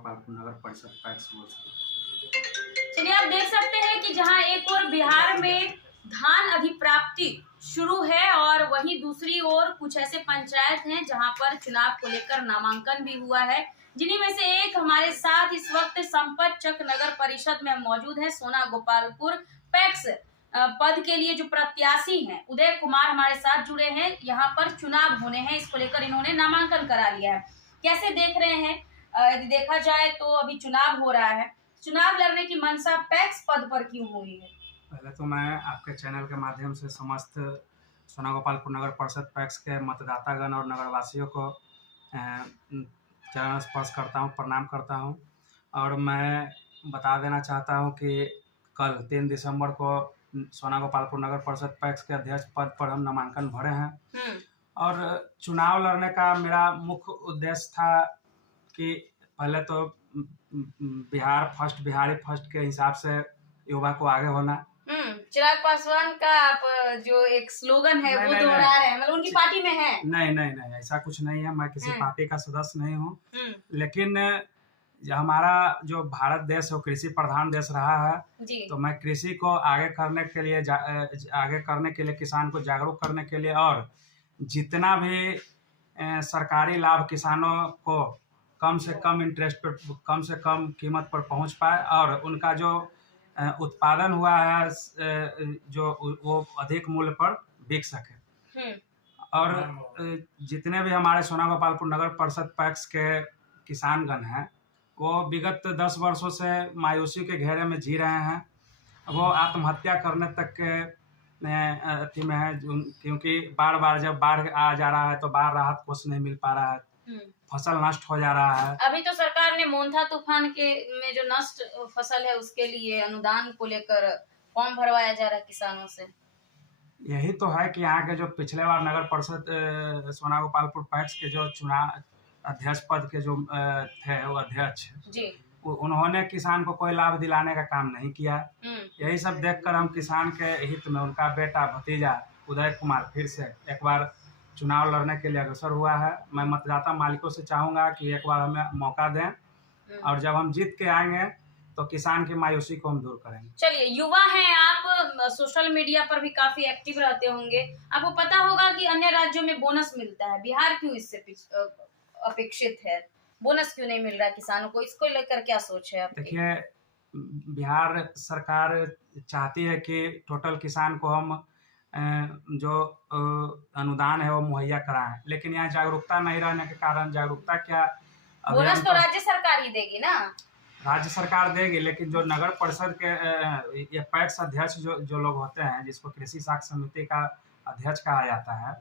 गोपालपुर नगर परिषद पैक्स बोल सकते। चलिए, आप देख सकते हैं कि जहां एक और बिहार में धान अधिप्राप्ति शुरू है और वहीं दूसरी ओर कुछ ऐसे पंचायत हैं जहां पर चुनाव को लेकर नामांकन भी हुआ है, जिन्हीं में से एक हमारे साथ इस वक्त संपत चक नगर परिषद में मौजूद है। सोना गोपालपुर पैक्स पद के लिए जो प्रत्याशी हैं उदय कुमार हमारे साथ जुड़े हैं। यहाँ पर चुनाव होने हैं, इसको लेकर इन्होंने नामांकन करा लिया है। कैसे देख रहे हैं? यदि देखा जाए तो अभी चुनाव हो रहा है, चुनाव लड़ने की मंशा पैक्स पद पर क्यों हुई है? पहले तो मैं आपके चैनल के माध्यम से समस्त सोना गोपालपुर नगर परिषद पैक्स के मतदातागण और नगरवासियों को चरण स्पर्श करता हूं, प्रणाम करता हूं। और मैं बता देना चाहता हूं कि कल 3 दिसंबर को सोना गोपालपुर नगर परिषद पैक्स के अध्यक्ष पद पर हम नामांकन भरे हैं। और चुनाव लड़ने का मेरा मुख्य उद्देश्य था कि पहले तो बिहारी फर्स्ट के हिसाब से युवा को आगे होना। चिराग पासवान का आप जो एक स्लोगन है वो दोहरा रहे हैं, मतलब उनकी पार्टी में है? नहीं, ऐसा कुछ नहीं है। मैं किसी पार्टी का सदस्य नहीं हूँ, लेकिन हमारा जो भारत देश है वो कृषि प्रधान देश रहा है जी। तो मैं कृषि को आगे करने के लिए किसान को जागरूक करने के लिए और जितना भी सरकारी लाभ किसानों को कम से कम इंटरेस्ट पर, कम से कम कीमत पर पहुंच पाए और उनका जो उत्पादन हुआ है जो वो अधिक मूल्य पर बिक सके। और जितने भी हमारे सोना गोपालपुर नगर परिषद पैक्स के किसानगण हैं वो विगत 10 वर्षों से मायूसी के घेरे में जी रहे हैं। वो आत्महत्या करने तक के अति में है, क्योंकि बार जब बाढ़ आ जा रहा है तो बाढ़ राहत कोष नहीं मिल पा रहा है, फसल नष्ट हो जा रहा है। अभी तो सरकार ने मोंथा तूफान में जो नष्ट फसल है उसके लिए अनुदान को लेकर फॉर्म भरवाया जा रहा है किसानों से। यही तो है कि यहाँ के जो पिछले बार नगर परिषद सोना गोपालपुर पैक्स के जो चुनाव अध्यक्ष पद के जो थे वो अध्यक्ष जी, उन्होंने किसान को कोई लाभ दिलाने का काम नहीं किया। यही सब देखकर हम किसान के हित में उनका बेटा भतीजा उदय कुमार फिर से एक बार चुनाव लड़ने के लिए अग्रसर हुआ है। मैं मतदाता मालिकों से चाहूंगा कि एक बार हमें मौका दें और जब हम जीत के आएंगे तो किसान की मायूसी को हम दूर करेंगे। चलिए, युवा हैं आप, सोशल मीडिया पर भी काफी एक्टिव रहते होंगे, आपको पता होगा कि अन्य राज्यों में बोनस मिलता है, बिहार क्यों इससे अपेक्षित है? बोनस क्यों नहीं मिल रहा है किसानों को? इसको लेकर क्या सोच है आपकी? देखिए, बिहार सरकार चाहती है कि टोटल किसान को हम जो अनुदान है वो मुहैया कराएं, लेकिन यहाँ जागरूकता नहीं रहने के कारण, जागरूकता क्या, बोनस तो राज्य सरकार ही देगी ना? राज्य सरकार देगी, लेकिन जो नगर परिषद के ये पैक्स अध्यक्ष जो लोग होते हैं, जिसको कृषि साख समिति का अध्यक्ष कहा जाता है,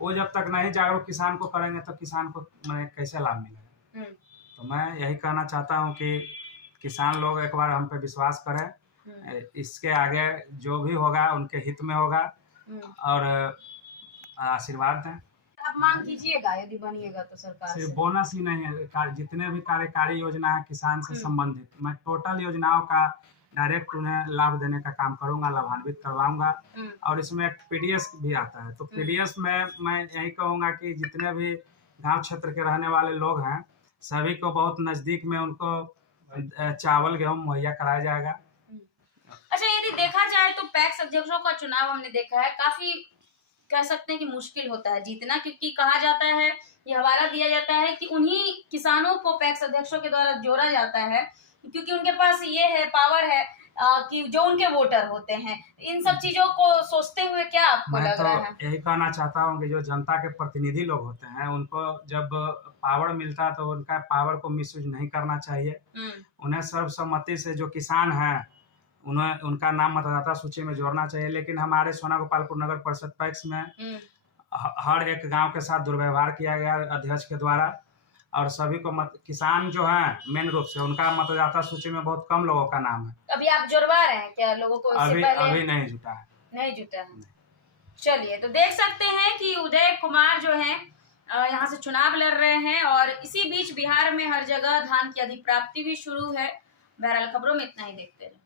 वो जब तक नहीं जागरूक किसान को करेंगे तो किसान को कैसे लाभ मिलेगा। तो मैं यही कहना चाहता हूँ कि किसान लोग एक बार हम पे विश्वास करें, इसके आगे जो भी होगा उनके हित में होगा और आशीर्वाद दें। आप मांग कीजिएगा यदि बनिएगा तो सरकार से। सिर्फ बोनस ही नहीं है, जितने भी कार्यकारी योजना है किसान से संबंधित, मैं टोटल योजनाओं का डायरेक्ट उन्हें लाभ देने का काम करूंगा, लाभान्वित करवाऊंगा। और इसमें एक पीडीएस भी आता है, तो पीडीएस में मैं यही कहूंगा कि जितने भी गांव क्षेत्र के रहने वाले लोग हैं सभी को बहुत नजदीक में उनको चावल गेहूं मुहैया कराया जाएगा। अच्छा, यदि देखा जाए तो पैक्स अध्यक्षों का चुनाव हमने देखा है, काफी कह सकते हैं कि मुश्किल होता है जीतना, क्योंकि कहा जाता है, ये हवाला दिया जाता है कि उन्हीं किसानों को पैक्स अध्यक्षों के द्वारा जोड़ा जाता है क्योंकि उनके पास ये है, पावर है कि जो उनके वोटर होते हैं। इन सब चीजों को सोचते हुए क्या आपको लग रहा है? यही कहना चाहता हूँ कि जो जनता के प्रतिनिधि लोग होते हैं उनको जब पावर मिलता है तो उनका पावर को मिसयूज नहीं करना चाहिए। उन्हें सर्वसम्मति से जो किसान हैं उन्हें उनका नाम मतदाता सूची में जोड़ना चाहिए। लेकिन हमारे सोना गोपालपुर नगर परिषद पैक्स में हर एक गांव के साथ दुर्व्यवहार किया गया अध्यक्ष के द्वारा और सभी को किसान जो हैं मेन रूप से उनका मतदाता सूची में बहुत कम लोगों का नाम है। अभी आप जुड़वा रहे हैं क्या लोगों को? अभी नहीं जुटा है। नहीं जुटा है। चलिए, तो देख सकते हैं कि उदय कुमार जो हैं यहाँ से चुनाव लड़ रहे हैं और इसी बीच बिहार में हर जगह धान की अधिप्राप्ति भी शुरू है। बहरहाल खबरों में इतना ही, देखते रहे।